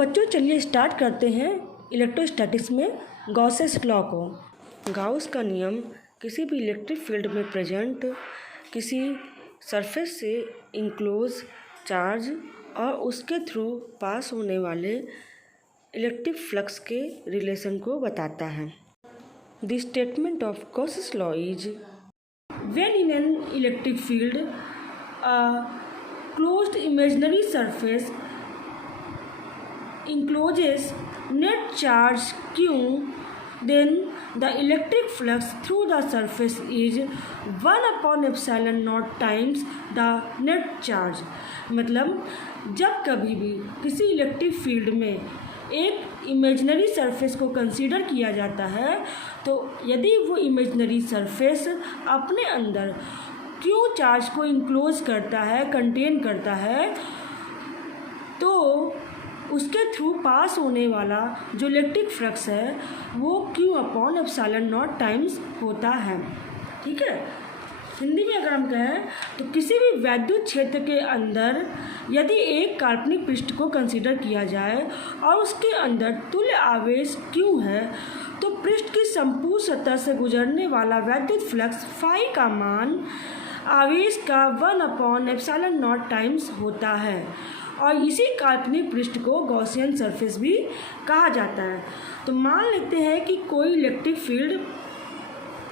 बच्चों चलिए स्टार्ट करते हैं इलेक्ट्रोस्टैटिक्स में गॉसेस लॉ को। गाउस का नियम किसी भी इलेक्ट्रिक फील्ड में प्रेजेंट किसी सरफेस से इंक्लोज चार्ज और उसके थ्रू पास होने वाले इलेक्ट्रिक फ्लक्स के रिलेशन को बताता है। The statement of Gauss's law is when in an electric field a closed imaginary surface encloses net charge q, then the electric flux through the surface is 1/epsilon naught times the net charge। मतलब जब कभी भी किसी electric field में एक imaginary surface को consider किया जाता है तो यदि वो इमेजिनरी सरफेस अपने अंदर क्यू चार्ज को इंक्लोज करता है, कंटेन करता है, तो उसके थ्रू पास होने वाला जो इलेक्ट्रिक फ्लक्स है वो Q/एप्सिलॉन नॉट टाइम्स होता है। ठीक है, हिंदी में अगर हम कहें तो किसी भी वैद्युत क्षेत्र के अंदर यदि एक काल्पनिक पृष्ठ को कंसीडर किया जाए और उसके अंदर तुल्य आवेश Q है तो पृष्ठ की संपूर्ण सतह से गुजरने वाला वैद्युत फ्लक्स फाई का मान आवेश का 1/एप्सिलॉन नॉट टाइम्स होता है और इसी काल्पनिक पृष्ठ को गॉसियन सरफेस भी कहा जाता है। तो मान लेते हैं कि कोई इलेक्ट्रिक फील्ड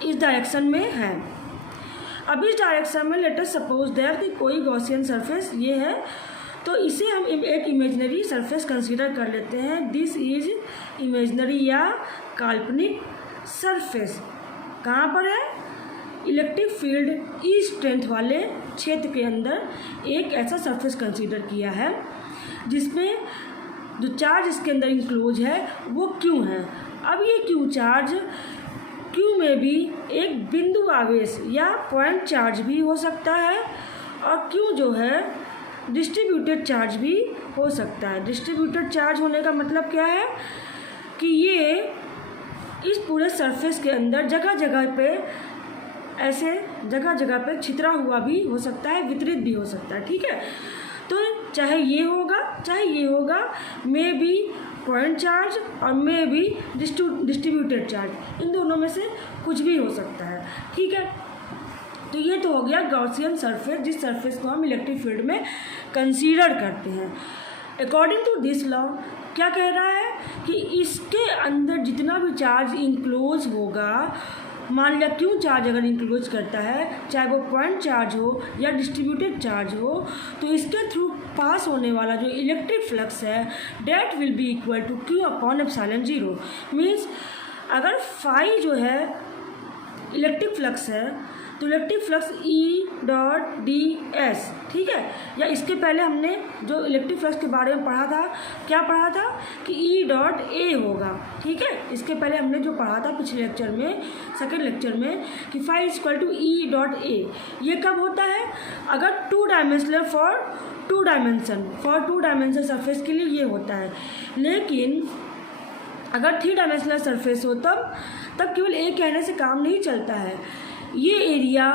इस डायरेक्शन में है। अब इस डायरेक्शन में लेट अस सपोज दैट कि कोई गॉसियन सरफेस ये है, तो इसे हम एक इमेजिनरी सरफेस कंसीडर कर लेते हैं। दिस इज इमेजिनरी या काल्पनिक सरफेस। कहाँ पर है? इलेक्ट्रिक फील्ड ई स्ट्रेंथ वाले क्षेत्र के अंदर एक ऐसा सरफेस कंसीडर किया है जिसमें जो चार्ज इसके अंदर इंक्लोज है वो क्यू है। अब ये क्यू चार्ज क्यू में भी एक बिंदु आवेश या पॉइंट चार्ज भी हो सकता है और क्यू जो है डिस्ट्रीब्यूटेड चार्ज भी हो सकता है। डिस्ट्रीब्यूटेड चार्ज होने का मतलब क्या है कि ये इस पूरे सरफेस के अंदर जगह जगह पे ऐसे जगह जगह पे छितरा हुआ भी हो सकता है, वितरित भी हो सकता है। ठीक है, तो चाहे ये होगा चाहे ये होगा, मे बी पॉइंट चार्ज और मे बी डिस्ट्रीब्यूटेड चार्ज, इन दोनों में से कुछ भी हो सकता है। ठीक है, तो ये तो हो गया गॉसियन सरफेस, जिस सरफेस को हम इलेक्ट्रिक फील्ड में कंसीडर करते हैं। अकॉर्डिंग टू दिस लॉ क्या कह रहा है कि इसके अंदर जितना भी चार्ज इंक्लोज होगा, मान लिया क्यू चार्ज अगर इंक्लोज करता है, चाहे वो पॉइंट चार्ज हो या डिस्ट्रीब्यूटेड चार्ज हो, तो इसके थ्रू पास होने वाला जो इलेक्ट्रिक फ्लक्स है that will be equal to Q/एप्सिलॉन0। मीन्स अगर फाई जो है इलेक्ट्रिक फ्लक्स है तो इलेक्ट्रिक फ्लक्स E.ds, ठीक है, या इसके पहले हमने जो इलेक्ट्रिक फ्लक्स के बारे में पढ़ा था, क्या पढ़ा था कि E.A होगा। ठीक है, इसके पहले हमने जो पढ़ा था पिछले लेक्चर में, सेकेंड लेक्चर में, कि phi is equal to E.A। ये कब होता है? अगर two dimensional for two dimension surface के लिए ये होता है, लेकिन अगर 3 डायमेंशनल सरफेस हो तब केवल एक कहने से काम नहीं चलता है। ये एरिया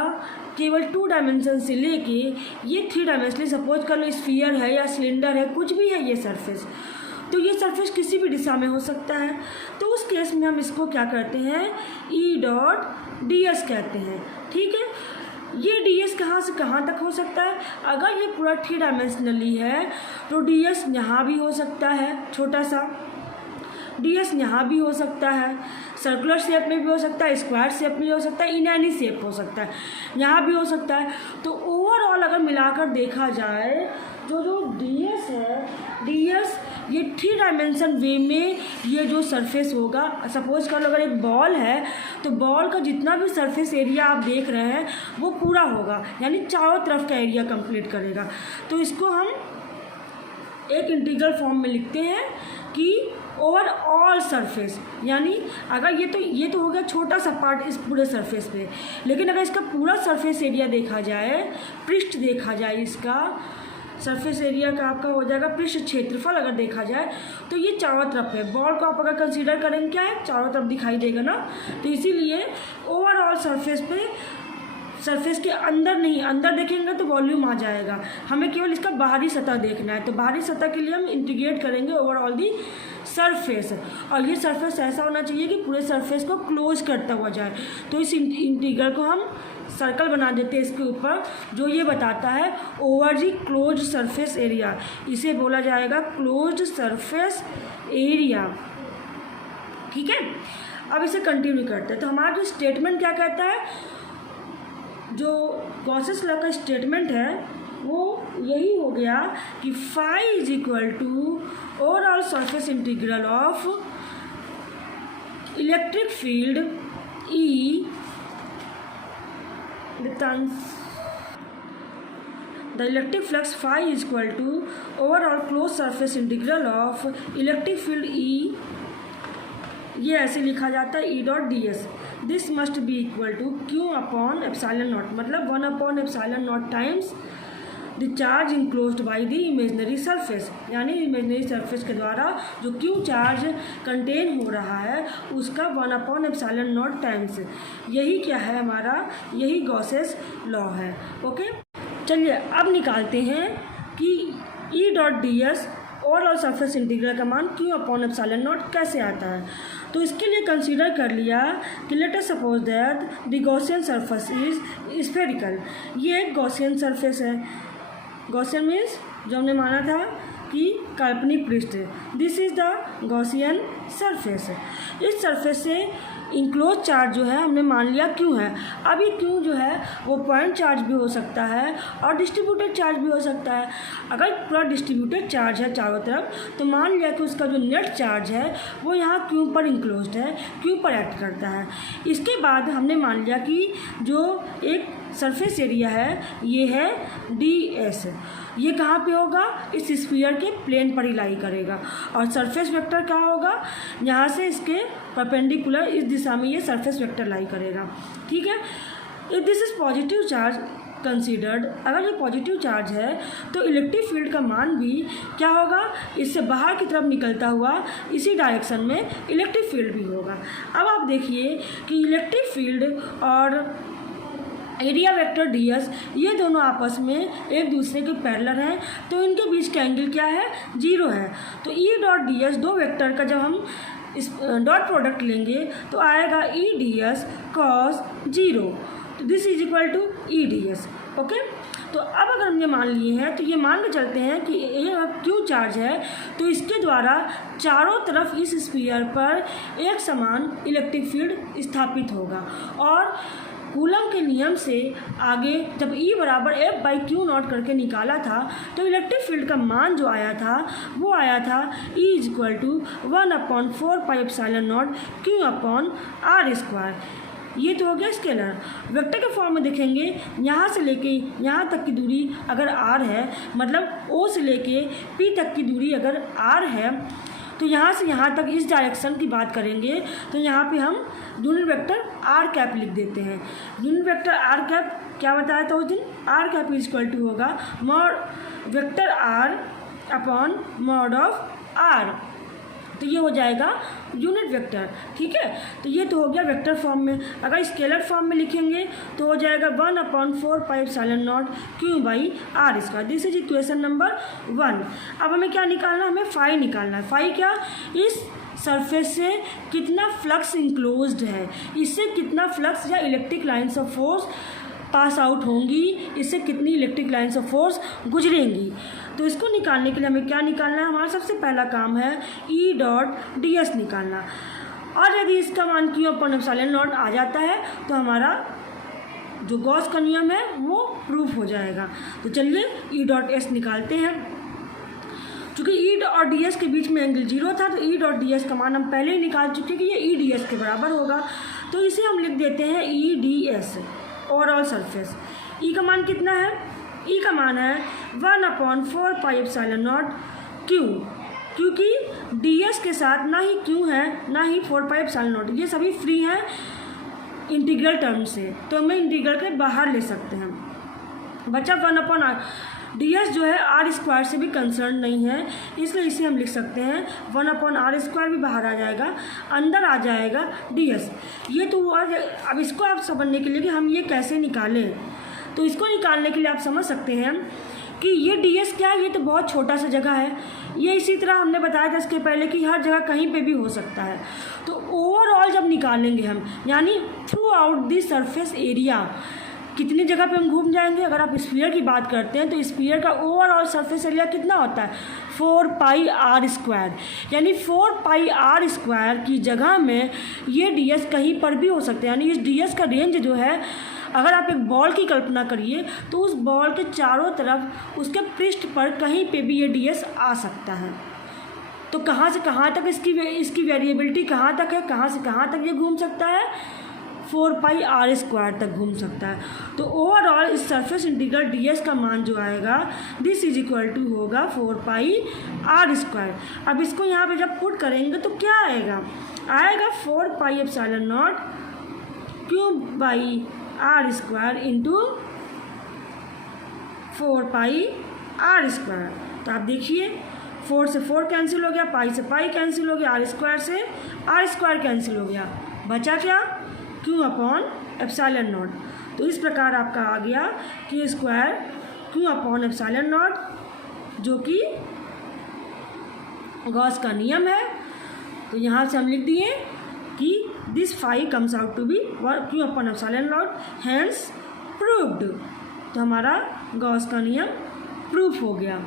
केवल 2 डायमेंशन से लेके ये 3 डायमेंशनली, सपोज कर लो स्फीयर है या सिलेंडर है, कुछ भी है ये सरफेस, तो ये सरफेस किसी भी दिशा में हो सकता है। तो उस केस में हम इसको क्या करते हैं? E.ds कहते हैं। ठीक है, ये ds कहाँ से कहाँ तक हो सकता है? अगर ये पूरा 3 डायमेंशनली है तो ds यहाँ भी हो सकता है, छोटा सा ds यहाँ भी हो सकता है, सर्कुलर शेप में भी हो सकता है, स्क्वायर शेप में भी हो सकता है, इन एनी शेप हो सकता है, यहाँ भी हो सकता है। तो ओवरऑल अगर मिलाकर देखा जाए जो ds है, ds ये 3 डायमेंशन वे में ये जो सरफेस होगा, सपोज कर लो अगर एक बॉल है तो बॉल का जितना भी सरफेस एरिया आप देख रहे हैं वो पूरा होगा, यानी चारों तरफ का एरिया कंप्लीट करेगा। तो इसको हम एक इंटीग्रल फॉर्म में लिखते हैं कि ओवरऑल सरफेस, यानी अगर ये तो हो गया छोटा सा पार्ट इस पूरे सरफेस पे, लेकिन अगर इसका पूरा सरफेस एरिया देखा जाए, पृष्ठ देखा जाए, इसका सरफेस एरिया का आपका हो जाएगा पृष्ठ क्षेत्रफल अगर देखा जाए, तो ये चारों तरफ है। बॉल को आप अगर कंसीडर करेंगे क्या है, चारों तरफ दिखाई देगा ना, तो इसीलिए ओवरऑल सरफेस पे सरफेस के अंदर नहीं, अंदर देखेंगे तो वॉल्यूम आ जाएगा, हमें केवल इसका बाहरी सतह देखना है। तो बाहरी सतह के लिए हम इंटीग्रेट करेंगे ओवरऑल दी सरफेस, और ये सरफेस ऐसा होना चाहिए कि पूरे सरफेस को क्लोज करता हुआ जाए। तो इस इंटीग्रल को हम सर्कल बना देते हैं इसके ऊपर, जो ये बताता है over the close surface area, इसे बोला जाएगा क्लोज सरफेस एरिया। ठीक है, अब इसे कंटिन्यू करते हैं। तो हमारा जो स्टेटमेंट क्या कहता है, जो गॉसेस लॉ का स्टेटमेंट है वो यही हो गया कि phi is equal to overall surface integral of electric field E the electric flux phi is equal to overall closed surface integral of electric field E, ये ऐसे लिखा जाता है E dot D S. This must be equal to Q upon epsilon naught, मतलब 1 upon epsilon naught times the charge enclosed by the imaginary surface, यानी imaginary surface के द्वारा जो क्यू चार्ज कंटेन हो रहा है उसका 1 अपॉन एप्सिलॉन नॉट टाइम्स। यही क्या है हमारा, यही गॉसेस लॉ है। ओके, चलिए अब निकालते हैं कि E dot D S overall surface integral का मान क्यू अपॉन एप्सिलॉन नॉट कैसे आता है। तो इसके लिए कंसीडर कर लिया कि let us suppose that the Gaussian surface is spherical. ये एक गॉसियन सरफेस है, गॉसियन मीन्स जो हमने माना था कि काल्पनिक पृष्ठ। This is the Gaussian surface. इस सरफेस से इंक्लोज चार्ज जो है हमने मान लिया क्यू है। अब ये क्यू जो है वो पॉइंट चार्ज भी हो सकता है और डिस्ट्रीब्यूटेड चार्ज भी हो सकता है। अगर पूरा डिस्ट्रीब्यूटेड चार्ज है चारों तरफ, तो मान लिया कि उसका जो नेट चार्ज है वो यहाँ क्यू पर इंक्लोज्ड है, क्यू पर एक्ट करता है। इसके बाद हमने मान लिया कि जो एक सरफेस एरिया है ये है डी एस, ये कहाँ पे होगा, इस स्फीयर के प्लेन पर ही लाई करेगा। और सरफेस वेक्टर क्या होगा, यहाँ से इसके परपेंडिकुलर इस दिशा में ये सरफेस वेक्टर लाई करेगा। ठीक है, if this is positive charge considered, अगर ये पॉजिटिव चार्ज है तो इलेक्ट्रिक फील्ड का मान भी क्या होगा, इससे बाहर की तरफ निकलता हुआ इसी डायरेक्शन में इलेक्ट्रिक फील्ड भी होगा। अब आप देखिए कि इलेक्ट्रिक फील्ड और एरिया वेक्टर डी एस ये दोनों आपस में एक दूसरे के पैरेलल हैं, तो इनके बीच का एंगल क्या है, 0 है। तो ई डॉट डी एस, दो वेक्टर का जब हम इस डॉट प्रोडक्ट लेंगे तो आएगा ई डी एस कॉस 0, तो this is equal to E D S. Okay, तो अब अगर हमने मान लिए हैं तो ये मान के चलते हैं कि ये क्यू चार्ज है तो इसके द्वारा चारों तरफ इस स्फीयर पर एक समान इलेक्ट्रिक फील्ड स्थापित होगा। और कूलम के नियम से आगे जब E बराबर एफ बाई क्यू नॉट करके निकाला था तो इलेक्ट्रिक फील्ड का मान जो आया था वो आया था E is equal to 1/4 pi epsilon not Q upon R square. ये तो हो गया स्केलर। वेक्टर के फॉर्म में देखेंगे, यहाँ से लेके यहाँ तक की दूरी अगर r है, मतलब O से लेके P तक की दूरी अगर r है, तो यहाँ से यहाँ तक इस डायरेक्शन की बात करेंगे तो यहाँ पे हम यूनिट वेक्टर आर कैप लिख देते हैं। यूनिट वेक्टर आर कैप क्या बताया था उस दिन, R cap is equal to होगा mod vector R upon mod of R, तो ये हो जाएगा यूनिट वेक्टर। ठीक है, तो ये तो हो गया वेक्टर फॉर्म में। अगर स्केलर फॉर्म में लिखेंगे तो हो जाएगा 1/4 pi epsilon not Q by R square. This is equation number 1। अब हमें क्या निकालना है, हमें फाई निकालना है। फाई क्या, इस सरफेस से कितना फ्लक्स इंक्लोज्ड है, इससे कितना फ्लक्स या electric lines of force pass out होंगी, इससे कितनी इलेक्ट्रिक लाइन्स ऑफ फोर्स गुजरेंगी। तो इसको निकालने के लिए हमें क्या निकालना है, हमारा सबसे पहला काम है ई डॉट डी एस निकालना। और यदि इसका मान क्यू अपॉन एप्सिलॉन नॉट आ जाता है तो हमारा जो गॉस का नियम है वो प्रूफ हो जाएगा। तो चलिए ई डॉट एस निकालते हैं। चूँकि ई और डी एस के बीच में एंगल 0 था तो ई डॉट डी एस का मान हम पहले ही निकाल चुके कि ये ई डी एस के बराबर होगा। तो इसे हम लिख देते हैं E D S overall surface. E का मान कितना है, ई का मान है 1/4 पाई एप्सिलॉन नॉट क्यू, क्योंकि डी एस के साथ ना ही क्यू है ना ही 4 पाई एप्सिलॉन नॉट, ये सभी फ्री हैं इंटीग्रल टर्म से, तो हमें इंटीग्रल के बाहर ले सकते हैं। बचा 1/r। ds जो है आर स्क्वायर से भी कंसर्न नहीं है, इसलिए इसे हम लिख सकते हैं 1/r² भी बाहर आ जाएगा, अंदर आ जाएगा ds। ये तो हुआ। अब इसको आप समझने के लिए कि हम ये कैसे निकालें, तो इसको निकालने के लिए आप समझ सकते हैं कि ये ds क्या है, ये तो बहुत छोटा सा जगह है। ये इसी तरह हमने बताया था इसके पहले कि हर जगह कहीं पे भी हो सकता है। तो ओवरऑल जब निकालेंगे हम, यानी through out the surface area, कितनी जगह पे हम घूम जाएंगे। अगर आप स्फीयर की बात करते हैं तो स्फीयर का ओवरऑल सरफेस एरिया कितना होता है, 4πr²। यानी 4πr² की जगह में ये ds कहीं पर भी हो सकता है। यानी इस ds का रेंज जो है, अगर आप एक बॉल की कल्पना करिए तो उस बॉल के चारों तरफ उसके पृष्ठ पर कहीं पे भी ये ds आ सकता है। तो कहाँ से कहाँ तक इसकी वेरिएबिलिटी कहाँ तक है, कहाँ से कहाँ तक ये घूम सकता है, 4πr² तक घूम सकता है। तो ओवरऑल इस सरफेस इंटीग्रल ds का मान जो आएगा, दिस इज इक्वल टू होगा 4πr²। अब इसको यहाँ पे जब पुट करेंगे तो क्या आएगा, 4πε0 r² इंटू 4πr²। तो आप देखिए 4 से 4 कैंसिल हो गया, पाई से पाई कैंसिल हो गया, r² से r² कैंसिल हो गया, बचा क्या, Q/ε0। तो इस प्रकार आपका आ गया Q² Q/ε0, जो कि गॉस का नियम है। तो यहाँ से हम लिख दिए कि this phi comes out to be Q/ε0, hence proved. तो हमारा गॉस का नियम प्रूफ हो गया।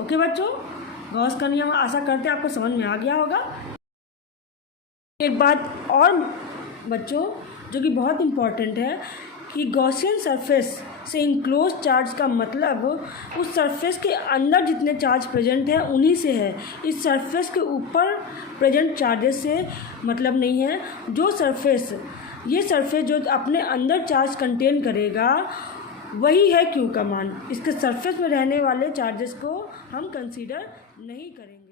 ओके बच्चों, गॉस का नियम आशा करते हैं आपको समझ में आ गया होगा। एक बात और बच्चों जो कि बहुत इम्पॉर्टेंट है कि गॉसियन सरफेस से इंक्लोज चार्ज का मतलब उस सरफेस के अंदर जितने चार्ज प्रेजेंट है उन्हीं से है। इस सरफेस के ऊपर प्रेजेंट चार्जेस से मतलब नहीं है। ये सरफेस जो अपने अंदर चार्ज कंटेन करेगा वही है Q का मान। इसके सरफेस में रहने वाले चार्जेस को हम कंसीडर नहीं करेंगे।